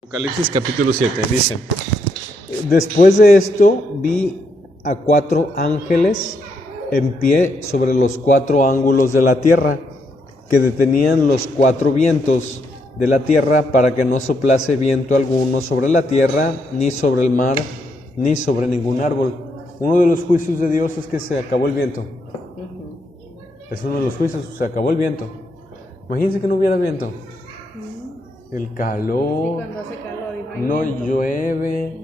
Apocalipsis capítulo 7 dice: Después de esto vi a 4 ángeles en pie sobre los 4 ángulos de la tierra, que detenían los 4 vientos de la tierra para que no soplase viento alguno sobre la tierra, ni sobre el mar, ni sobre ningún árbol. Uno de los juicios de Dios es que se acabó el viento. Es uno de los juicios, se acabó el viento. Imagínense que no hubiera viento. El calor, cuando hace calor y no llueve.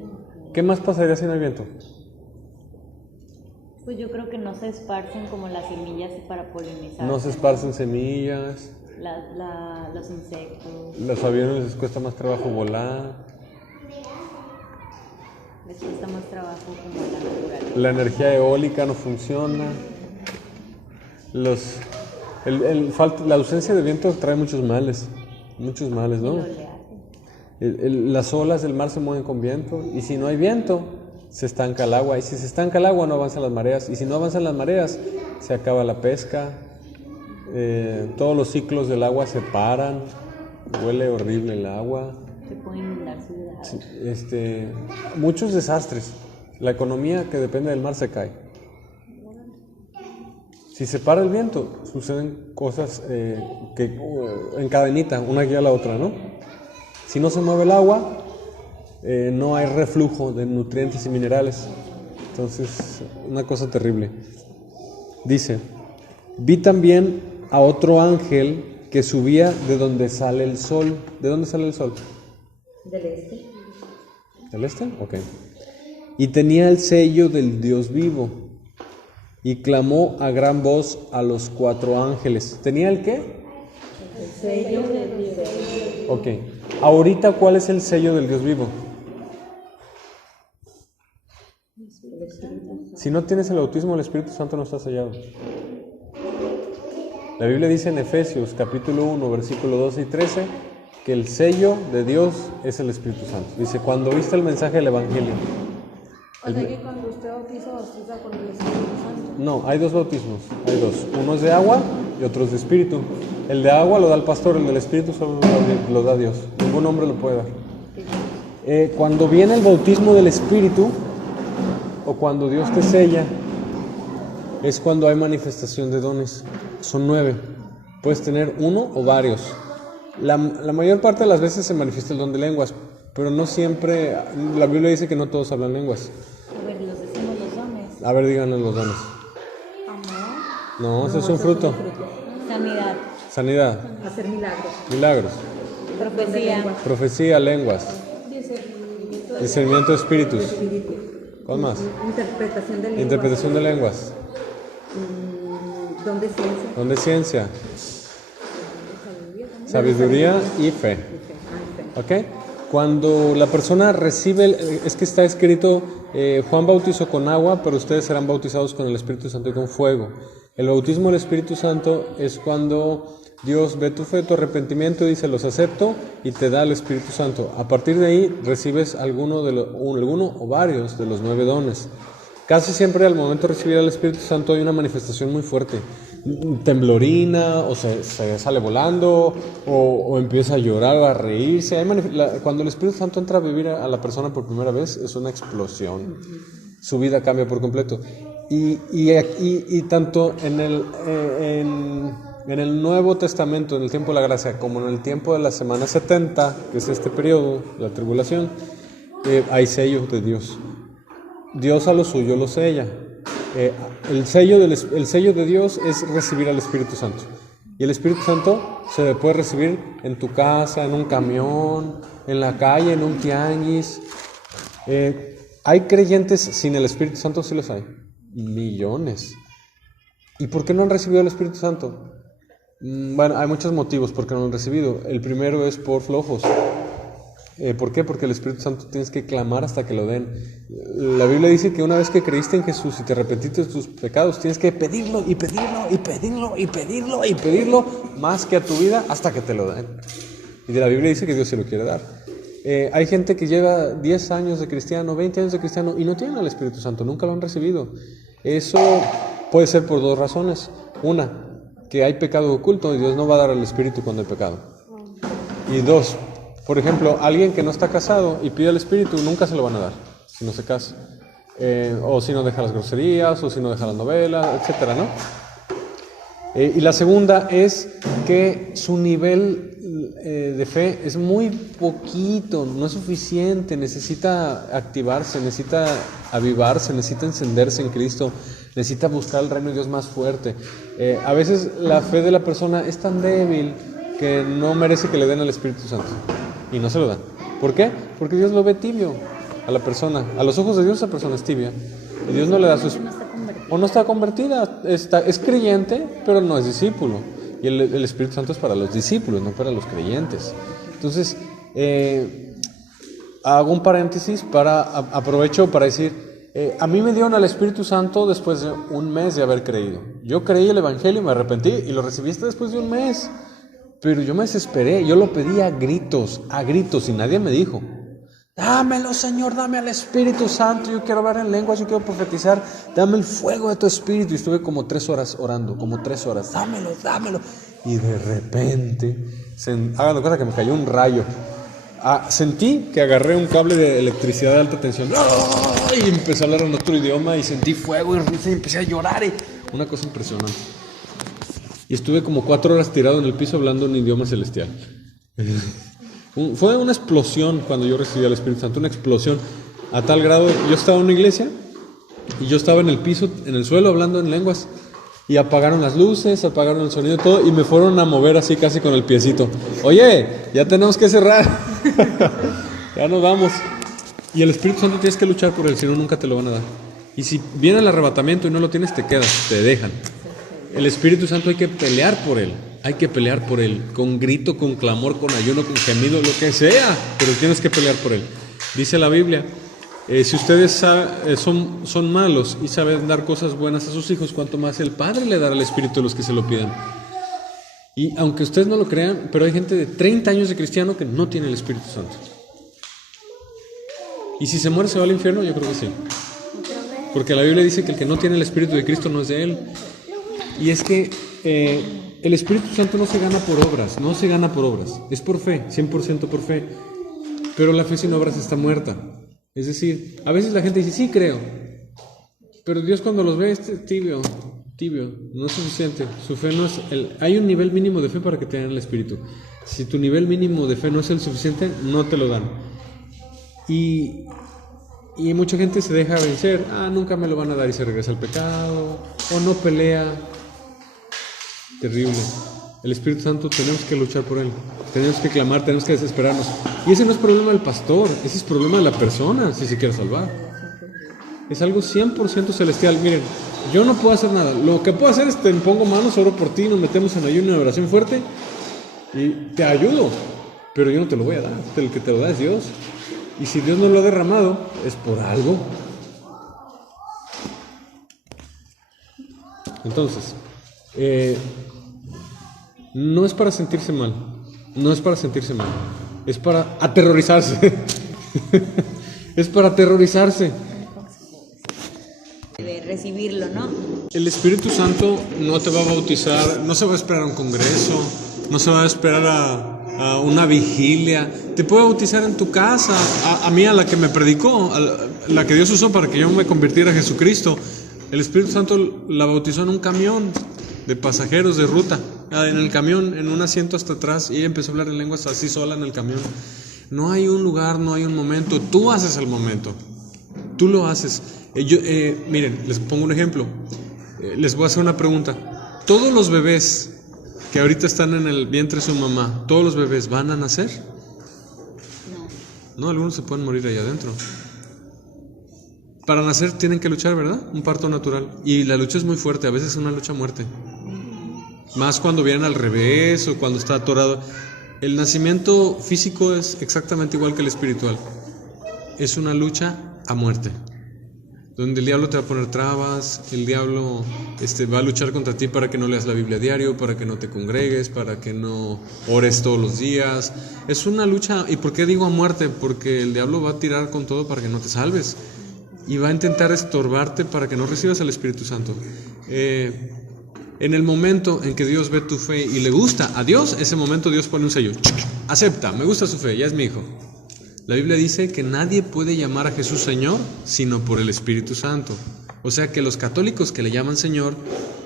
¿Qué más pasaría si no hay viento? Pues yo creo que no se esparcen como las semillas para polinizar. No se esparcen semillas, Los insectos. los aviones les cuesta más trabajo volar, Les cuesta más trabajo como la naturaleza. la energía eólica no funciona, la ausencia de viento trae muchos males, ¿no? El oleaje. Las olas del mar se mueven con viento, y si no hay viento, se estanca el agua, y si se estanca el agua no avanzan las mareas, y si no avanzan las mareas, se acaba la pesca, todos los ciclos del agua se paran, huele horrible el agua, Se pueden inundar ciudades. sí, muchos desastres, la economía que depende del mar se cae. Si se para el viento, suceden cosas en cadenita, una guía a la otra, ¿no? Si no se mueve el agua, no hay reflujo de nutrientes y minerales. Entonces, una cosa terrible. Dice: vi también a otro ángel que subía de donde sale el sol. ¿De dónde sale el sol? del este. ¿Del este? Ok. Y tenía el sello del Dios vivo, y clamó a gran voz a los 4 ángeles. ¿Tenía el qué? El sello de Dios. Ok. Ahorita, ¿cuál es el sello del Dios vivo? Si no tienes el bautismo del Espíritu Santo, no estás sellado. La Biblia dice en Efesios capítulo 1, versículo 12 y 13, que el sello de Dios es el Espíritu Santo. Dice: cuando oíste el mensaje del Evangelio. O sea que cuando usted bautiza con el Espíritu Santo. No, hay 2 bautismos, hay 2. Uno es de agua y otro es de espíritu. El de agua lo da el pastor, el del espíritu solo lo da Dios. Ningún hombre lo puede dar. Cuando viene el bautismo del espíritu, o cuando Dios te sella, es cuando hay manifestación de dones. Son 9. Puedes tener uno o varios. La mayor parte de las veces se manifiesta el don de lenguas, pero no siempre. La Biblia dice que no todos hablan lenguas. A ver, los decimos los dones. A ver, díganos los dones. Amor, No, ese es un fruto. sanidad, Sanidad, Hacer milagros. milagros, profecía, profecía, lenguas, discernimiento de espíritus. ¿Cuál más? Interpretación de lenguas. Interpretación de lenguas. Don de ciencia. Don de ciencia. Sabiduría y fe. ¿Ok? Cuando la persona recibe, es que está escrito, Juan bautizó con agua, pero ustedes serán bautizados con el Espíritu Santo y con fuego. El bautismo del Espíritu Santo es cuando Dios ve tu fe, tu arrepentimiento, y dice: los acepto, y te da el Espíritu Santo. A partir de ahí recibes alguno o varios de los 9 dones. Casi siempre al momento de recibir al Espíritu Santo hay una manifestación muy fuerte. Temblorina, o se sale volando, o empieza a llorar o a reírse. Cuando el Espíritu Santo entra a vivir a la persona por primera vez, es una explosión. Su vida cambia por completo. Y tanto en el Nuevo Testamento, en el tiempo de la gracia, como en el tiempo de la semana 70, que es este periodo, la tribulación, hay sellos de Dios. Dios a lo suyo lo sella. El sello de Dios es recibir al Espíritu Santo. Y el Espíritu Santo se puede recibir en tu casa, en un camión, en la calle, en un tianguis. ¿Hay creyentes sin el Espíritu Santo? Sí los hay. Millones. ¿Y por qué no han recibido el Espíritu Santo? Bueno, hay muchos motivos por qué no lo han recibido. El primero es por flojos. ¿Por qué? Porque el Espíritu Santo tienes que clamar hasta que lo den. La Biblia dice que una vez que creíste en Jesús y te arrepentiste de tus pecados, tienes que pedirlo y pedirlo y pedirlo y pedirlo y pedirlo más que a tu vida hasta que te lo den. Y de la Biblia dice que Dios se lo quiere dar. Hay gente que lleva 10 años de cristiano, 20 años de cristiano y no tienen al Espíritu Santo, nunca lo han recibido. Eso puede ser por 2 razones. Una, que hay pecado oculto y Dios no va a dar al Espíritu cuando hay pecado. Y 2, Por ejemplo, alguien que no está casado y pide el Espíritu, nunca se lo van a dar si no se casa. O si no deja las groserías, o si no deja las novelas, etcétera, ¿no? Y la segunda es que su nivel de fe es muy poquito, no es suficiente, necesita activarse, necesita avivarse, necesita encenderse en Cristo, necesita buscar el reino de Dios más fuerte. A veces la fe de la persona es tan débil que no merece que le den al Espíritu Santo y no se lo dan. ¿Por qué? Porque Dios lo ve tibio a la persona. A los ojos de Dios esa persona es tibia y Dios no le da su... O no está convertida, es creyente, pero no es discípulo. Y el Espíritu Santo es para los discípulos, no para los creyentes. Entonces, hago un paréntesis aprovecho para decir, a mí me dieron al Espíritu Santo después de un mes de haber creído. Yo creí el Evangelio, me arrepentí y lo recibiste después de un mes. Pero yo me desesperé, yo lo pedí a gritos y nadie me dijo: dámelo, Señor, dame al Espíritu Santo, yo quiero hablar en lenguas, yo quiero profetizar, dame el fuego de tu Espíritu. Y estuve como 3 horas orando, dámelo. Y de repente, hagan de cuenta que me cayó un rayo. Sentí que agarré un cable de electricidad de alta tensión y empecé a hablar en otro idioma y sentí fuego y risa y empecé a llorar. Una cosa impresionante. Y estuve como 4 horas tirado en el piso hablando en idioma celestial. Fue una explosión cuando yo recibí al Espíritu Santo, una explosión a tal grado. Yo estaba en una iglesia y yo estaba en el piso, en el suelo, hablando en lenguas, y apagaron las luces, apagaron el sonido y todo, y me fueron a mover así casi con el piecito. Oye, ya tenemos que cerrar. Ya nos vamos. Y el Espíritu Santo tienes que luchar por él, si no nunca te lo van a dar. Y si viene el arrebatamiento y no lo tienes, te quedas, te dejan. El Espíritu Santo hay que pelear por él. Hay que pelear por él, con grito, con clamor, con ayuno, con gemido, lo que sea, pero tienes que pelear por él. Dice la Biblia, si ustedes son malos y saben dar cosas buenas a sus hijos, cuanto más el Padre le dará el Espíritu a los que se lo pidan. Y aunque ustedes no lo crean, pero hay gente de 30 años de cristiano que no tiene el Espíritu Santo. Y si se muere, ¿se va al infierno? Yo creo que sí. Porque la Biblia dice que el que no tiene el Espíritu de Cristo no es de él. Y es que el Espíritu Santo no se gana por obras, es por fe, 100% por fe. Pero la fe sin obras está muerta. Es decir, a veces la gente dice, sí creo, pero Dios cuando los ve es tibio, no es suficiente. Su fe no es hay un nivel mínimo de fe para que te den el Espíritu. Si tu nivel mínimo de fe no es el suficiente, no te lo dan. Y mucha gente se deja vencer, nunca me lo van a dar, y se regresa al pecado, o no pelea. Terrible. El Espíritu Santo tenemos que luchar por él, tenemos que clamar, tenemos que desesperarnos. Y ese no es problema del pastor, ese es problema de la persona, si se quiere salvar. Es algo 100% celestial. Miren, yo no puedo hacer nada. Lo que puedo hacer es te pongo manos, oro por ti, nos metemos en ayuno y oración fuerte y te ayudo, pero yo no te lo voy a dar. El que te lo da es Dios. Y si Dios no lo ha derramado, es por algo. Entonces, no es para sentirse mal, es para aterrorizarse. Es para aterrorizarse. De recibirlo, ¿no? El Espíritu Santo no te va a bautizar, no se va a esperar a un congreso, no se va a esperar a una vigilia. Te puede bautizar en tu casa. A mí, a la que me predicó, la que Dios usó para que yo me convirtiera a Jesucristo, el Espíritu Santo la bautizó en un camión de pasajeros de ruta, en el camión, en un asiento hasta atrás, y ella empezó a hablar en lenguas así sola en el camión. No hay un lugar, no hay un momento, tú haces el momento, tú lo haces. Miren, les pongo un ejemplo, les voy a hacer una pregunta. ¿Todos los bebés que ahorita están en el vientre de su mamá, todos los bebés van a nacer? No, algunos se pueden morir allá adentro. Para nacer tienen que luchar, ¿verdad? Un parto natural. Y la lucha es muy fuerte, a veces es una lucha a muerte. Más cuando vienen al revés o cuando está atorado. El nacimiento físico es exactamente igual que el espiritual. Es una lucha a muerte, donde el diablo te va a poner trabas, el diablo va a luchar contra ti para que no leas la Biblia diario, para que no te congregues, para que no ores todos los días. Es una lucha. ¿Y por qué digo a muerte? Porque el diablo va a tirar con todo para que no te salves y va a intentar estorbarte para que no recibas el Espíritu Santo. En el momento en que Dios ve tu fe y le gusta a Dios, ese momento Dios pone un sello. Acepta, me gusta su fe, ya es mi hijo. La Biblia dice que nadie puede llamar a Jesús Señor sino por el Espíritu Santo. O sea que los católicos que le llaman Señor,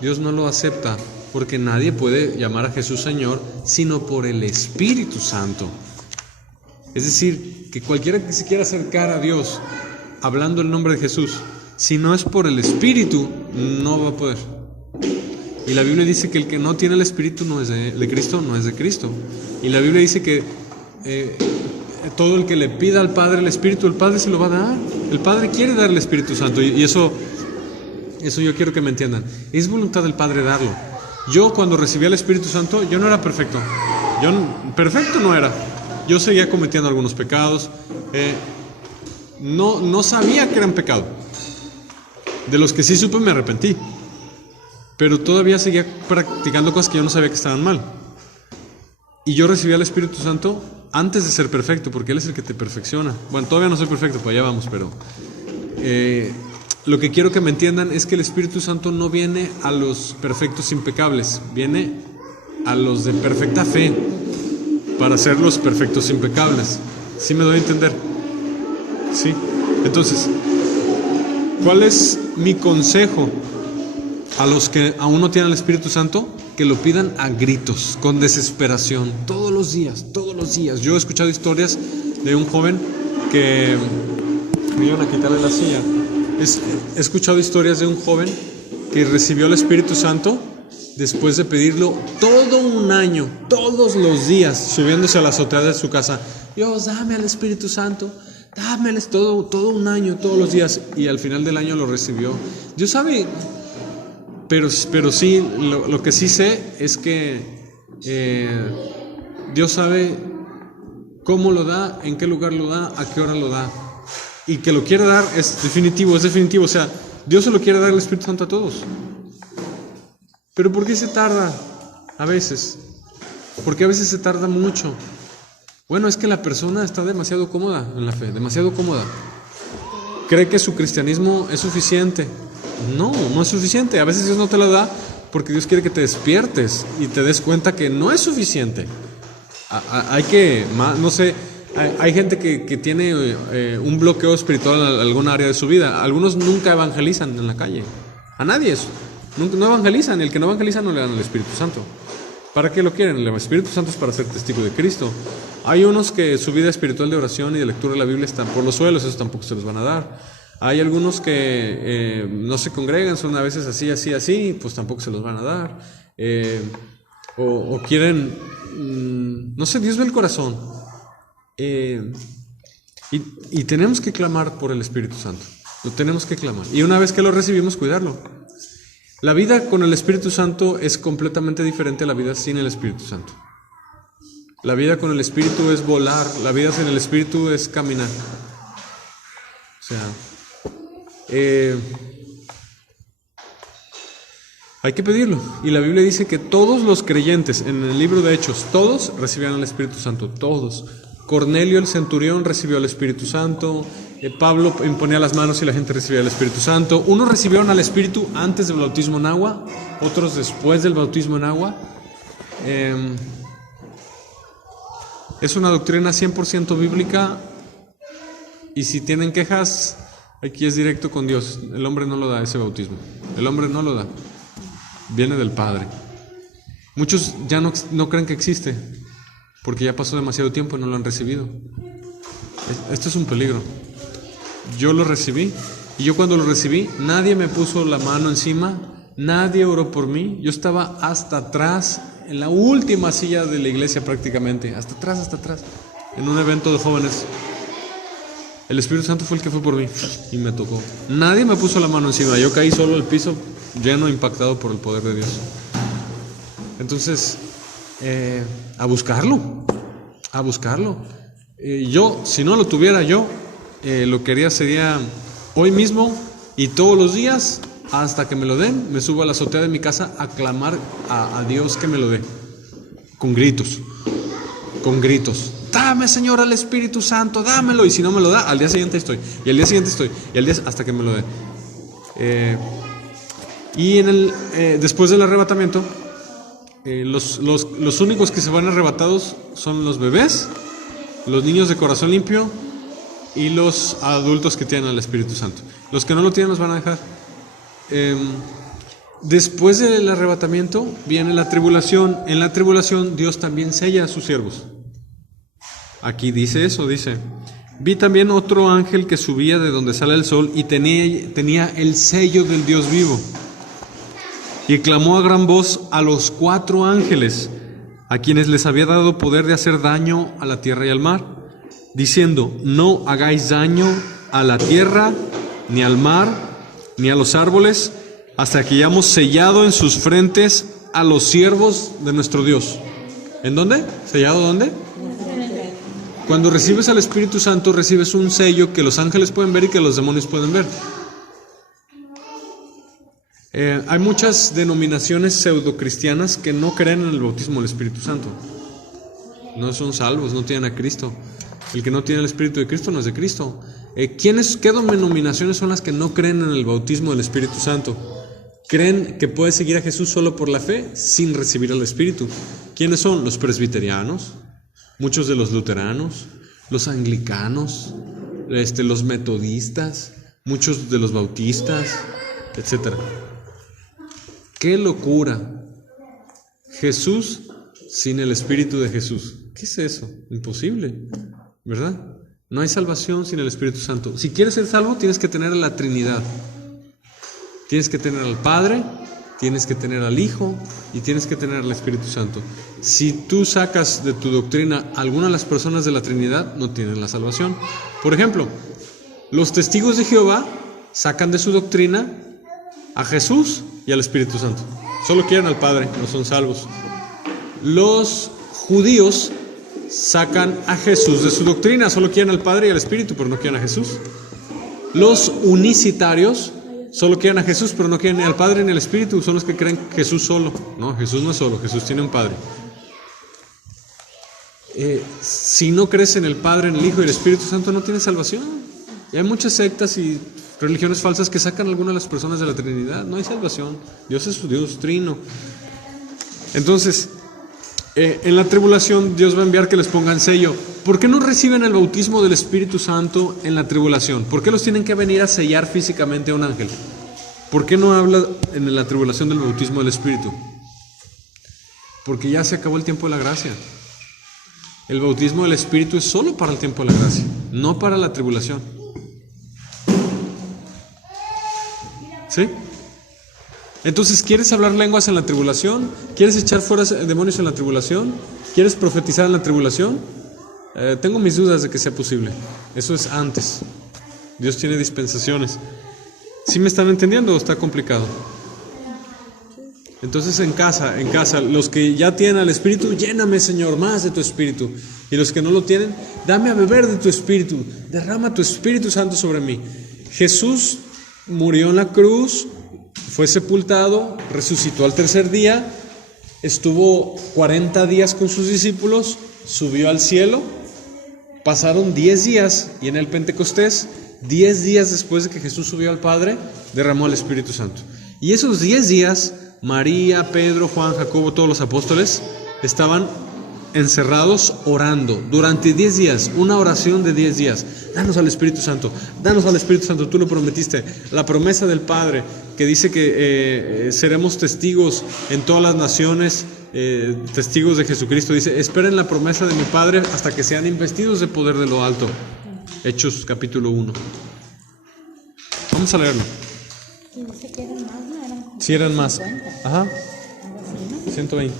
Dios no lo acepta, porque nadie puede llamar a Jesús Señor sino por el Espíritu Santo. Es decir, que cualquiera que se quiera acercar a Dios hablando el nombre de Jesús, si no es por el Espíritu, no va a poder. Y la Biblia dice que el que no tiene el Espíritu no es de Cristo, no es de Cristo. Y la Biblia dice que todo el que le pida al Padre el Espíritu, el Padre se lo va a dar. El Padre quiere dar el Espíritu Santo, y eso yo quiero que me entiendan. Es voluntad del Padre darlo. Yo cuando recibí el Espíritu Santo, yo no era perfecto. Perfecto no era. Yo seguía cometiendo algunos pecados. No sabía que eran pecado. De los que sí supe me arrepentí. Pero todavía seguía practicando cosas que yo no sabía que estaban mal. Y yo recibí al Espíritu Santo antes de ser perfecto, porque Él es el que te perfecciona. Bueno, todavía no soy perfecto, pues allá vamos, pero lo que quiero que me entiendan es que el Espíritu Santo no viene a los perfectos impecables, viene a los de perfecta fe para ser los perfectos impecables. ¿Sí me doy a entender? Sí. Entonces, ¿cuál es mi consejo a los que aún no tienen el Espíritu Santo? Que lo pidan a gritos, con desesperación, todos los días. Yo he escuchado historias de un joven que me iban a quitarle la silla. He escuchado historias de un joven que recibió el Espíritu Santo después de pedirlo todo un año, todos los días, subiéndose a la azotea de su casa. Dios, dame al Espíritu Santo, dámeles todo un año, todos los días. Y al final del año lo recibió. Dios sabe. Pero sí, lo que sí sé es que Dios sabe cómo lo da, en qué lugar lo da, a qué hora lo da. Y que lo quiere dar es definitivo. O sea, Dios se lo quiere dar el Espíritu Santo a todos. Pero ¿por qué se tarda? A veces. Porque a veces se tarda mucho. Bueno, es que la persona está demasiado cómoda en la fe, demasiado cómoda. Cree que su cristianismo es suficiente. No es suficiente. A veces Dios no te lo da porque Dios quiere que te despiertes y te des cuenta que no es suficiente. Hay que, no sé, hay gente que tiene un bloqueo espiritual en alguna área de su vida. Algunos nunca evangelizan en la calle. A nadie eso. No evangelizan. El que no evangeliza no le dan el Espíritu Santo. ¿Para qué lo quieren? El Espíritu Santo es para ser testigo de Cristo. Hay unos que su vida espiritual de oración y de lectura de la Biblia están por los suelos. Esos tampoco se los van a dar. Hay algunos que no se congregan, son a veces así, pues tampoco se los van a dar. O quieren, no sé, Dios ve el corazón. Y tenemos que clamar por el Espíritu Santo. Lo tenemos que clamar. Y una vez que lo recibimos, cuidarlo. La vida con el Espíritu Santo es completamente diferente a la vida sin el Espíritu Santo. La vida con el Espíritu es volar, la vida sin el Espíritu es caminar. O sea, hay que pedirlo. Y la Biblia dice que todos los creyentes, en el libro de Hechos, todos recibían el Espíritu Santo, todos. Cornelio el centurión recibió el Espíritu Santo, Pablo imponía las manos y la gente recibía el Espíritu Santo. Unos recibieron al Espíritu antes del bautismo en agua, otros después del bautismo en agua. Es una doctrina 100% bíblica, y si tienen quejas, aquí es directo con Dios. El hombre no lo da, ese bautismo. El hombre no lo da. Viene del Padre. Muchos ya no creen que existe, porque ya pasó demasiado tiempo y no lo han recibido. Esto es un peligro. Yo lo recibí, y yo cuando lo recibí, nadie me puso la mano encima, nadie oró por mí. Yo estaba hasta atrás, en la última silla de la iglesia prácticamente, hasta atrás, en un evento de jóvenes. El Espíritu Santo fue el que fue por mí y me tocó. Nadie me puso la mano encima, yo caí solo al piso, lleno, impactado por el poder de Dios. Entonces, a buscarlo. Yo, si no lo tuviera yo, lo que haría sería hoy mismo y todos los días, hasta que me lo den, me subo a la azotea de mi casa a clamar a Dios que me lo dé. Con gritos. Dame, Señor, al Espíritu Santo, dámelo. Y si no me lo da, al día siguiente estoy. Y al día siguiente estoy. Y al día hasta que me lo dé. Y después del arrebatamiento, los únicos que se van arrebatados son los bebés, los niños de corazón limpio y los adultos que tienen al Espíritu Santo. Los que no lo tienen los van a dejar. Después del arrebatamiento viene la tribulación. En la tribulación Dios también sella a sus siervos. Aquí dice eso, dice: vi también otro ángel que subía de donde sale el sol y tenía el sello del Dios vivo. Y clamó a gran voz a los 4 ángeles, a quienes les había dado poder de hacer daño a la tierra y al mar, diciendo: no hagáis daño a la tierra, ni al mar, ni a los árboles, hasta que hayamos sellado en sus frentes a los siervos de nuestro Dios. ¿En dónde? ¿Sellado dónde? Cuando recibes al Espíritu Santo, recibes un sello que los ángeles pueden ver y que los demonios pueden ver. Hay muchas denominaciones pseudocristianas que no creen en el bautismo del Espíritu Santo. No son salvos, no tienen a Cristo. El que no tiene el Espíritu de Cristo no es de Cristo. ¿Qué denominaciones son las que no creen en el bautismo del Espíritu Santo? Creen que puedes seguir a Jesús solo por la fe sin recibir al Espíritu. ¿Quiénes son? Los presbiterianos, muchos de los luteranos, los anglicanos, los metodistas, muchos de los bautistas, etc. ¡Qué locura! Jesús sin el Espíritu de Jesús. ¿Qué es eso? Imposible, ¿verdad? No hay salvación sin el Espíritu Santo. Si quieres ser salvo, tienes que tener a la Trinidad. Tienes que tener al Padre, tienes que tener al Hijo y tienes que tener al Espíritu Santo. Si tú sacas de tu doctrina a alguna de las personas de la Trinidad, no tienen la salvación. Por ejemplo, los testigos de Jehová sacan de su doctrina a Jesús y al Espíritu Santo. Solo quieren al Padre, no son salvos. Los judíos sacan a Jesús de su doctrina, solo quieren al Padre y al Espíritu, pero no quieren a Jesús. Los unicitarios solo quieren a Jesús, pero no quieren ni al Padre ni al Espíritu, son los que creen Jesús solo. No, Jesús no es solo, Jesús tiene un Padre. Si no crees en el Padre, en el Hijo y el Espíritu Santo, no tienes salvación. Y hay muchas sectas y religiones falsas que sacan a algunas de las personas de la Trinidad. No hay salvación. Dios es su Dios trino. Entonces, en la tribulación Dios va a enviar que les pongan sello. ¿Por qué no reciben el bautismo del Espíritu Santo en la tribulación? ¿Por qué los tienen que venir a sellar físicamente a un ángel? ¿Por qué no habla en la tribulación del bautismo del Espíritu? Porque ya se acabó el tiempo de la gracia. El bautismo del Espíritu es solo para el tiempo de la gracia, no para la tribulación. ¿Sí? Entonces, ¿quieres hablar lenguas en la tribulación? ¿Quieres echar fuera demonios en la tribulación? ¿Quieres profetizar en la tribulación? Tengo mis dudas de que sea posible. Eso es antes. Dios tiene dispensaciones. ¿Sí me están entendiendo o está complicado? Entonces en casa, los que ya tienen al Espíritu, lléname, Señor, más de tu Espíritu. Y los que no lo tienen, dame a beber de tu Espíritu. Derrama tu Espíritu Santo sobre mí. Jesús murió en la cruz, fue sepultado, resucitó al tercer día, estuvo 40 días con sus discípulos, subió al cielo, pasaron 10 días y en el Pentecostés, 10 días después de que Jesús subió al Padre, derramó el Espíritu Santo. Y esos 10 días, María, Pedro, Juan, Jacobo, todos los apóstoles estaban encerrados orando durante 10 días, una oración de 10 días. Danos al Espíritu Santo, tú lo prometiste. La promesa del Padre que dice que seremos testigos en todas las naciones, testigos de Jesucristo, dice: esperen la promesa de mi Padre hasta que sean investidos de poder de lo alto. Hechos capítulo 1. Vamos a leerlo. Dice que eran más, ¿no? Eran como Sí, eran más. 50. Ajá, Algo así, ¿no? 120.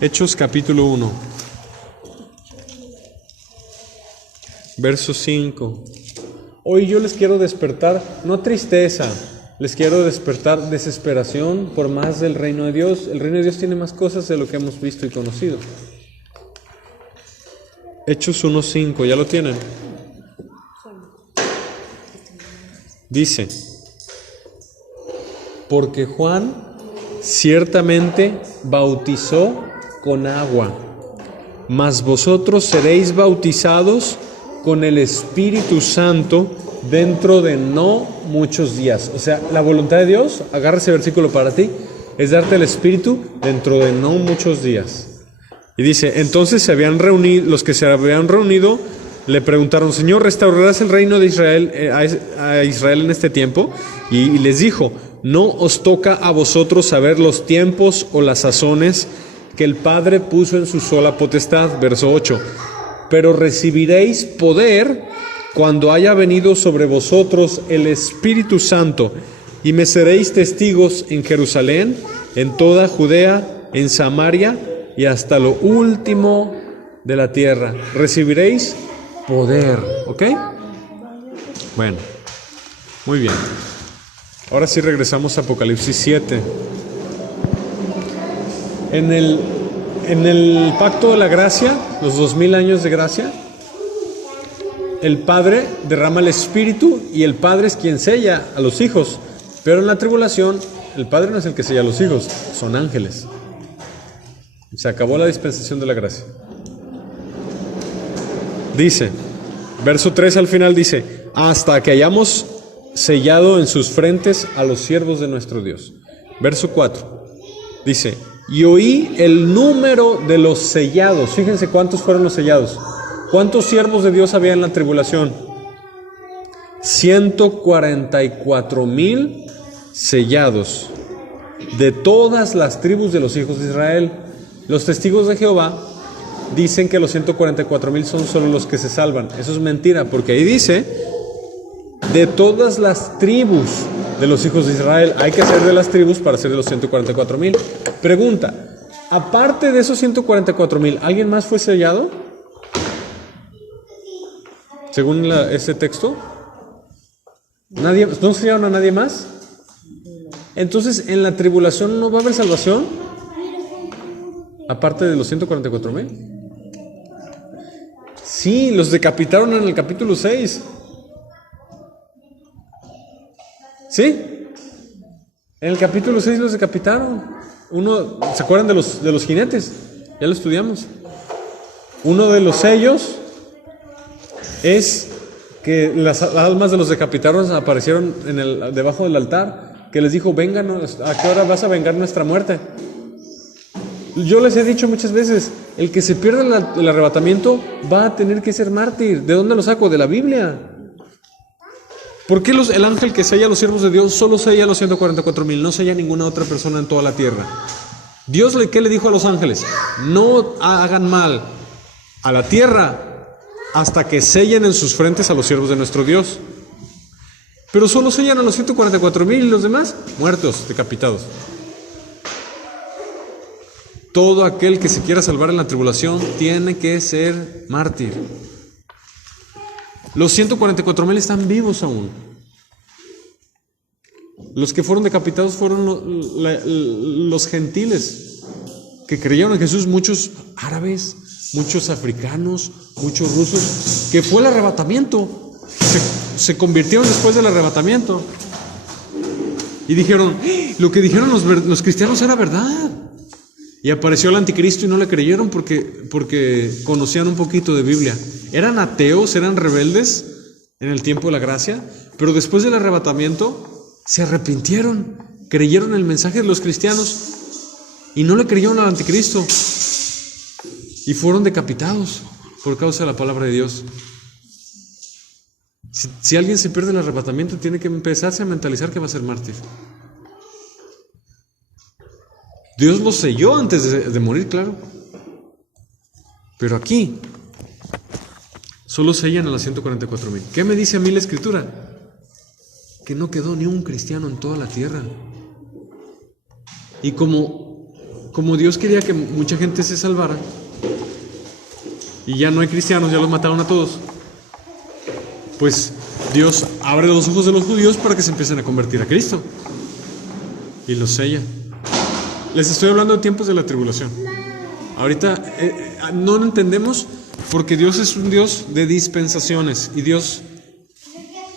Hechos capítulo 1, verso 5. Hoy yo les quiero despertar, no tristeza, les quiero despertar desesperación por más del reino de Dios. El reino de Dios tiene más cosas de lo que hemos visto y conocido. Hechos 1:5, ¿ya lo tienen? Dice: porque Juan ciertamente bautizó con agua, mas vosotros seréis bautizados con el Espíritu Santo dentro de no muchos días. O sea, la voluntad de Dios, agarra ese versículo para ti, es darte el Espíritu dentro de no muchos días. Y dice, entonces los que se habían reunido le preguntaron, Señor, ¿restaurarás el reino de Israel a Israel en este tiempo? Y les dijo, no os toca a vosotros saber los tiempos o las sazones que el Padre puso en su sola potestad. Verso 8. Pero recibiréis poder cuando haya venido sobre vosotros el Espíritu Santo, y me seréis testigos en Jerusalén, en toda Judea, en Samaria y hasta lo último de la tierra. Recibiréis poder, ¿ok? Bueno, muy bien. Ahora sí regresamos a Apocalipsis 7. En el pacto de la gracia, los 2000 años de gracia, el Padre derrama el Espíritu y el Padre es quien sella a los hijos. Pero en la tribulación, el Padre no es el que sella a los hijos, son ángeles. Se acabó la dispensación de la gracia. Dice, verso 3 al final dice, hasta que hayamos sellado en sus frentes a los siervos de nuestro Dios. Verso 4 dice, y oí el número de los sellados. Fíjense cuántos fueron los sellados. ¿Cuántos siervos de Dios había en la tribulación? 144,000 sellados de todas las tribus de los hijos de Israel. Los testigos de Jehová dicen que los 144,000 son solo los que se salvan. Eso es mentira, porque ahí dice de todas las tribus de los hijos de Israel. Hay que ser de las tribus para ser de los 144,000. Pregunta, aparte de esos 144,000, ¿alguien más fue sellado? Según ese texto, ¿nadie, no sellaron a nadie más? Entonces, ¿en la tribulación no va a haber salvación? Aparte de los 144,000. Sí, los decapitaron en el capítulo 6. ¿Sí? En el capítulo 6 los decapitaron. ¿Se acuerdan de los jinetes? Ya lo estudiamos. Uno de los sellos es que las almas de los decapitados aparecieron debajo del altar, que les dijo, vénganos, ¿a qué hora vas a vengar nuestra muerte? Yo les he dicho muchas veces, el que se pierda el arrebatamiento va a tener que ser mártir. ¿De dónde lo saco? De la Biblia. ¿Por qué el ángel que sella a los siervos de Dios solo sella a los 144,000? No sella a ninguna otra persona en toda la tierra. Dios, ¿qué le dijo a los ángeles? No hagan mal a la tierra hasta que sellen en sus frentes a los siervos de nuestro Dios. Pero solo sellan a los 144,000 y los demás muertos, decapitados. Todo aquel que se quiera salvar en la tribulación tiene que ser mártir. Los 144,000 están vivos aún. Los que fueron decapitados fueron los gentiles que creyeron en Jesús, muchos árabes, muchos africanos, muchos rusos, que fue el arrebatamiento. Se convirtieron después del arrebatamiento. Y dijeron, lo que dijeron los cristianos era verdad. Y apareció el anticristo y no le creyeron porque conocían un poquito de Biblia. Eran ateos, eran rebeldes en el tiempo de la gracia, pero después del arrebatamiento se arrepintieron, creyeron el mensaje de los cristianos y no le creyeron al anticristo. Y fueron decapitados por causa de la palabra de Dios. Si alguien se pierde el arrebatamiento, tiene que empezarse a mentalizar que va a ser mártir. Dios lo selló antes de morir, claro. Pero aquí solo sellan a las 144,000. ¿Qué me dice a mí la Escritura? Que no quedó ni un cristiano en toda la tierra. Y como Dios quería que mucha gente se salvara, y ya no hay cristianos, ya los mataron a todos, pues Dios abre los ojos de los judíos para que se empiecen a convertir a Cristo y los sella. Les estoy hablando de tiempos de la tribulación. Ahorita no lo entendemos porque Dios es un Dios de dispensaciones y Dios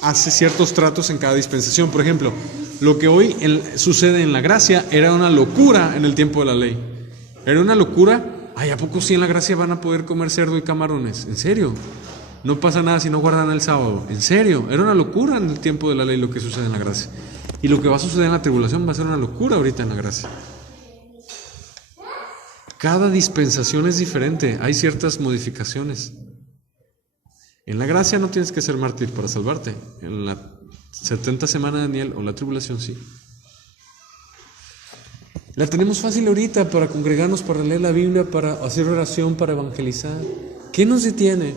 hace ciertos tratos en cada dispensación. Por ejemplo, lo que hoy sucede en la gracia era una locura en el tiempo de la ley. Era una locura. Ay, ¿a poco sí en la gracia van a poder comer cerdo y camarones? ¿En serio? no pasa nada si no guardan el sábado. En serio, era una locura en el tiempo de la ley lo que sucede en la gracia. Y lo que va a suceder en la tribulación va a ser una locura ahorita en la gracia. Cada dispensación es diferente, hay ciertas modificaciones. En la gracia no tienes que ser mártir para salvarte. En la 70 semana de Daniel o la tribulación sí. La tenemos fácil ahorita para congregarnos, para leer la Biblia, para hacer oración, para evangelizar. ¿Qué nos detiene?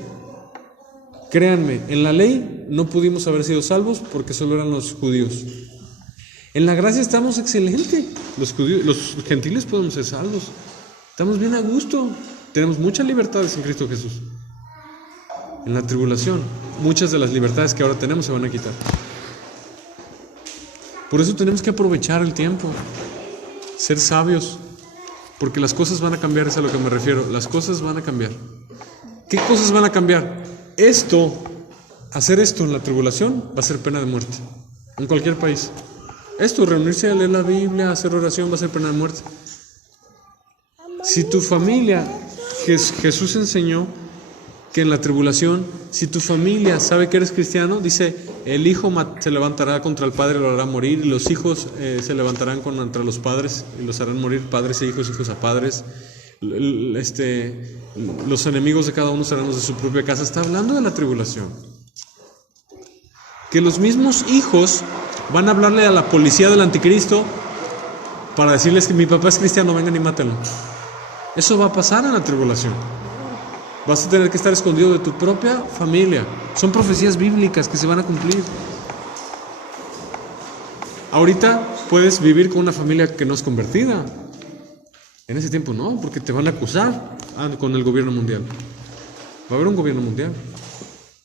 Créanme, en la ley no pudimos haber sido salvos porque solo eran los judíos. En la gracia estamos excelentes. Los gentiles podemos ser salvos. Estamos bien a gusto. Tenemos muchas libertades en Cristo Jesús. En la tribulación, muchas de las libertades que ahora tenemos se van a quitar. Por eso tenemos que aprovechar el tiempo, ser sabios, porque las cosas van a cambiar, es a lo que me refiero. Las cosas van a cambiar. ¿Qué cosas van a cambiar? Hacer esto en la tribulación va a ser pena de muerte, en cualquier país. Reunirse a leer la Biblia, hacer oración va a ser pena de muerte. Si tu familia, Jesús enseñó que en la tribulación, si tu familia sabe que eres cristiano, dice, el hijo se levantará contra el padre y lo hará morir, y los hijos se levantarán contra los padres y los harán morir, padres e hijos, hijos a padres. Los enemigos de cada uno serán los de su propia casa. Está hablando de la tribulación. Que los mismos hijos van a hablarle a la policía del anticristo para decirles que mi papá es cristiano, vengan y mátenlo. Eso va a pasar en la tribulación. Vas a tener que estar escondido de tu propia familia. Son profecías bíblicas que se van a cumplir. Ahorita puedes vivir con una familia que no es convertida. En ese tiempo no, porque te van a acusar con el gobierno mundial. Va a haber un gobierno mundial.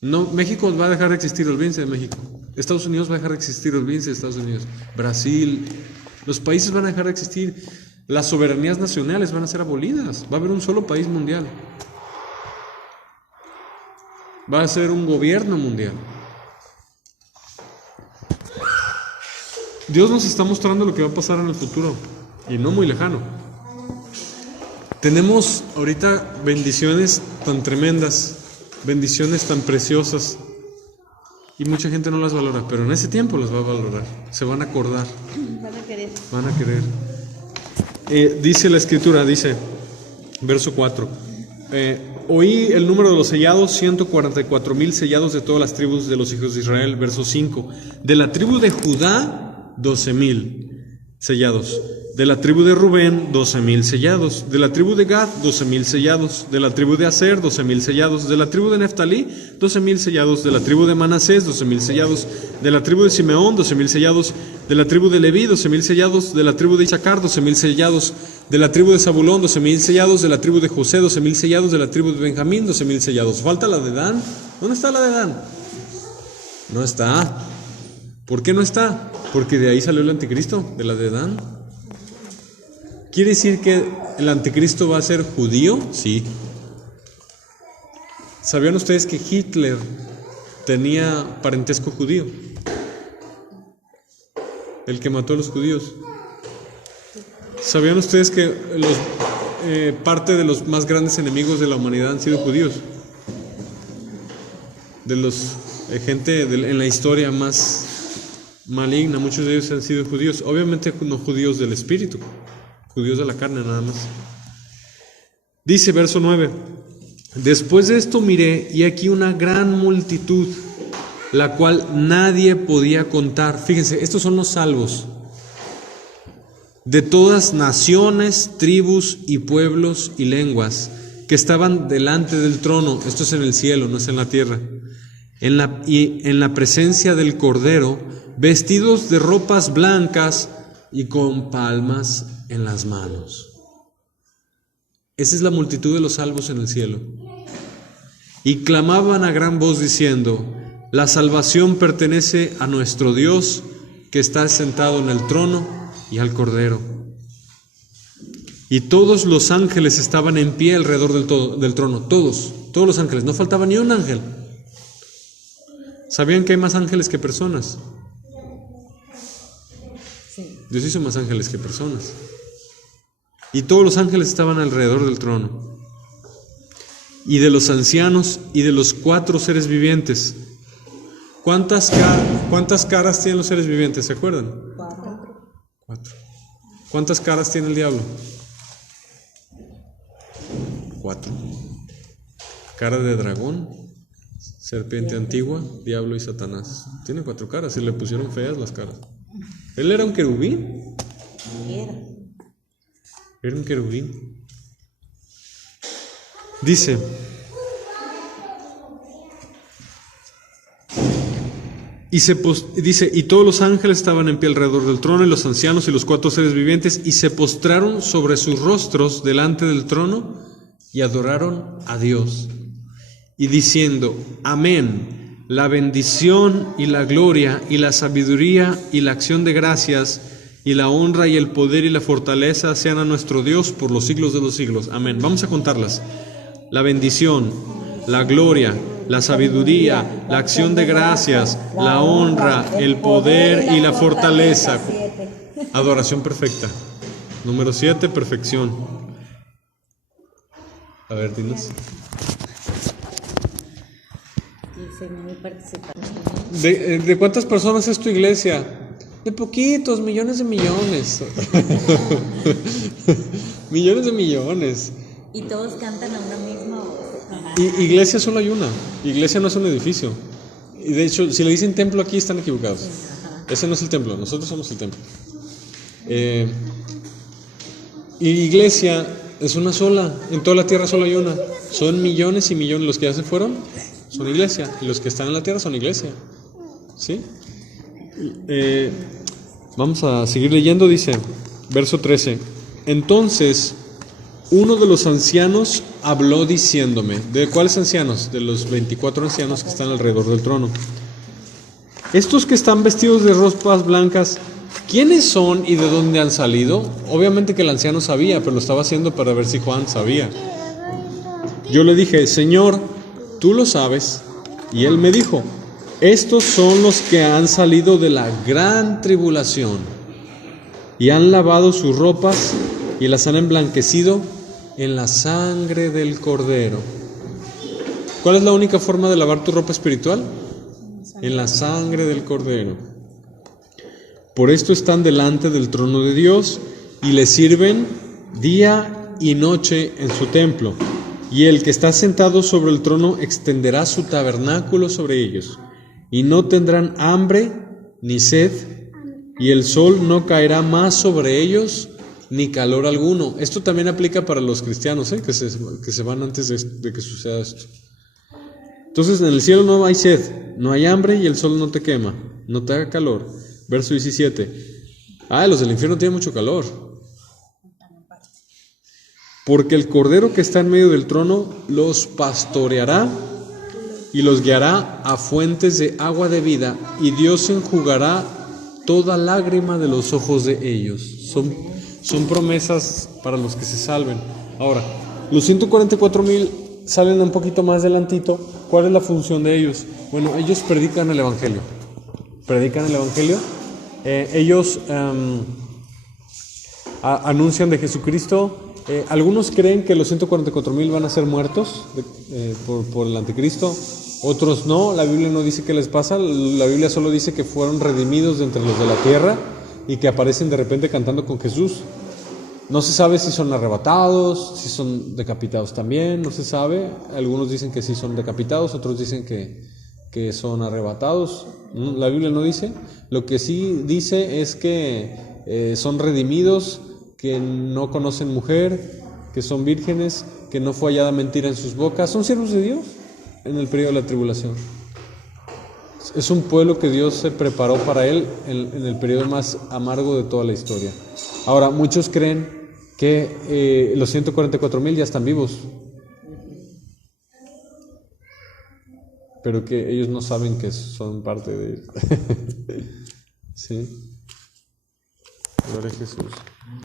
No, México va a dejar de existir, olvídense de México. Estados Unidos va a dejar de existir, olvídense de Estados Unidos. Brasil, los países van a dejar de existir. Las soberanías nacionales van a ser abolidas. Va a haber un solo país mundial. Va a ser un gobierno mundial. Dios nos está mostrando lo que va a pasar en el futuro, y no muy lejano. Tenemos ahorita bendiciones tan tremendas, bendiciones tan preciosas, y mucha gente no las valora, pero en ese tiempo las va a valorar, se van a acordar, van a querer. Dice la Escritura, dice, verso 4, oí el número de los sellados, 144,000 sellados de todas las tribus de los hijos de Israel. Verso 5, de la tribu de Judá, 12,000 sellados. De la tribu de Rubén, 12,000 sellados. De la tribu de Gad, 12,000 sellados. De la tribu de Aser, 12,000 sellados. De la tribu de Neftalí, 12,000 sellados. De la tribu de Manasés, 12,000 sellados. De la tribu de Simeón, 12,000 sellados. De la tribu de Leví, 12,000 sellados. De la tribu de Isaacar, 12,000 sellados. De la tribu de Zabulón, 12,000 sellados. De la tribu de José, 12,000 sellados. De la tribu de Benjamín, 12,000 sellados. Falta la de Dan. ¿Dónde está la de Dan? No está. ¿Por qué no está? Porque de ahí salió el anticristo, de la de Dan. ¿Quiere decir que el anticristo va a ser judío? Sí. ¿Sabían ustedes que Hitler tenía parentesco judío? El que mató a los judíos. ¿Sabían ustedes que parte de los más grandes enemigos de la humanidad han sido judíos? De los gente en la historia más maligna, muchos de ellos han sido judíos. Obviamente no judíos del espíritu, judíos de la carne nada más. Dice verso 9, después de esto miré y aquí una gran multitud, la cual nadie podía contar. Fíjense, estos son los salvos, de todas naciones, tribus y pueblos y lenguas, que estaban delante del trono. Esto es en el cielo, no es en la tierra. En la presencia del Cordero, vestidos de ropas blancas y con palmas en las manos. Esa es la multitud de los salvos en el cielo. Y clamaban a gran voz diciendo, la salvación pertenece a nuestro Dios, que está sentado en el trono, y al Cordero. Y todos los ángeles estaban en pie alrededor del trono. Todos los ángeles, no faltaba ni un ángel. ¿Sabían que hay más ángeles que personas? Sí. Dios hizo más ángeles que personas. Y todos los ángeles estaban alrededor del trono. y de los ancianos y de los 4 seres vivientes. ¿Cuántas caras tienen los seres vivientes? ¿Se acuerdan? 4. ¿Cuántas caras tiene el diablo? 4. Cara de dragón, serpiente antigua, diablo y Satanás. Tiene 4 caras y le pusieron feas las caras. Él era un querubín. Era un querubín. Dice, y todos los ángeles estaban en pie alrededor del trono, y los ancianos y los 4 seres vivientes, y se postraron sobre sus rostros delante del trono y adoraron a Dios, y diciendo, amén, la bendición y la gloria y la sabiduría y la acción de gracias y la honra y el poder y la fortaleza sean a nuestro Dios por los siglos de los siglos. Amén. Vamos a contarlas. La bendición, la gloria, la sabiduría, la acción de gracias, la honra, el poder y la fortaleza. Adoración perfecta. Número 7, perfección. A ver, dinos. ¿De cuántas personas es tu iglesia? De poquitos, millones de millones. Millones de millones. ¿Y todos cantan a una misma voz? Iglesia solo hay una. Iglesia no es un edificio. Y de hecho, si le dicen templo aquí, están equivocados. Ese no es el templo, nosotros somos el templo. Y iglesia es una sola. En toda la tierra solo hay una. Son millones y millones. Los que ya se fueron son iglesia. Y los que están en la tierra son iglesia. ¿Sí? Vamos a seguir leyendo. Dice, verso 13. Entonces uno de los ancianos habló diciéndome. ¿De cuáles ancianos? De los 24 ancianos que están alrededor del trono. Estos que están vestidos de ropas blancas, ¿quiénes son y de dónde han salido? Obviamente que el anciano sabía, pero lo estaba haciendo para ver si Juan sabía. Yo le dije, Señor, tú lo sabes. Y él me dijo, estos son los que han salido de la gran tribulación y han lavado sus ropas y las han emblanquecido en la sangre del Cordero. ¿Cuál es la única forma de lavar tu ropa espiritual? En la sangre del Cordero. Por esto están delante del trono de Dios y le sirven día y noche en su templo. Y el que está sentado sobre el trono extenderá su tabernáculo sobre ellos. Y no tendrán hambre ni sed, y el sol no caerá más sobre ellos, ni calor alguno. Esto también aplica para los cristianos, que se van antes de que suceda esto. Entonces, en el cielo no hay sed, no hay hambre, y el sol no te quema, no te haga calor. Verso 17. Los del infierno tienen mucho calor. Porque el Cordero que está en medio del trono los pastoreará y los guiará a fuentes de agua de vida, y Dios enjugará toda lágrima de los ojos de ellos. Son promesas para los que se salven. Ahora, los 144,000 salen un poquito más adelantito. ¿Cuál es la función de ellos? Bueno, ellos predican el Evangelio. Ellos anuncian de Jesucristo. Algunos creen que los 144,000 van a ser muertos por el anticristo. Otros no, la Biblia no dice qué les pasa. La Biblia solo dice que fueron redimidos de entre los de la tierra y que aparecen de repente cantando con Jesús. No se sabe si son arrebatados, si son decapitados también, no se sabe. Algunos dicen que sí son decapitados, otros dicen que son arrebatados. La Biblia no dice. Lo que sí dice es que son redimidos, que no conocen mujer, que son vírgenes, que no fue hallada mentira en sus bocas. Son siervos de Dios en el periodo de la tribulación. Es un pueblo que Dios se preparó para él en el periodo más amargo de toda la historia. Ahora, muchos creen que los 144,000 ya están vivos, pero que ellos no saben que son parte de él. ¿Sí? Gloria a Jesús.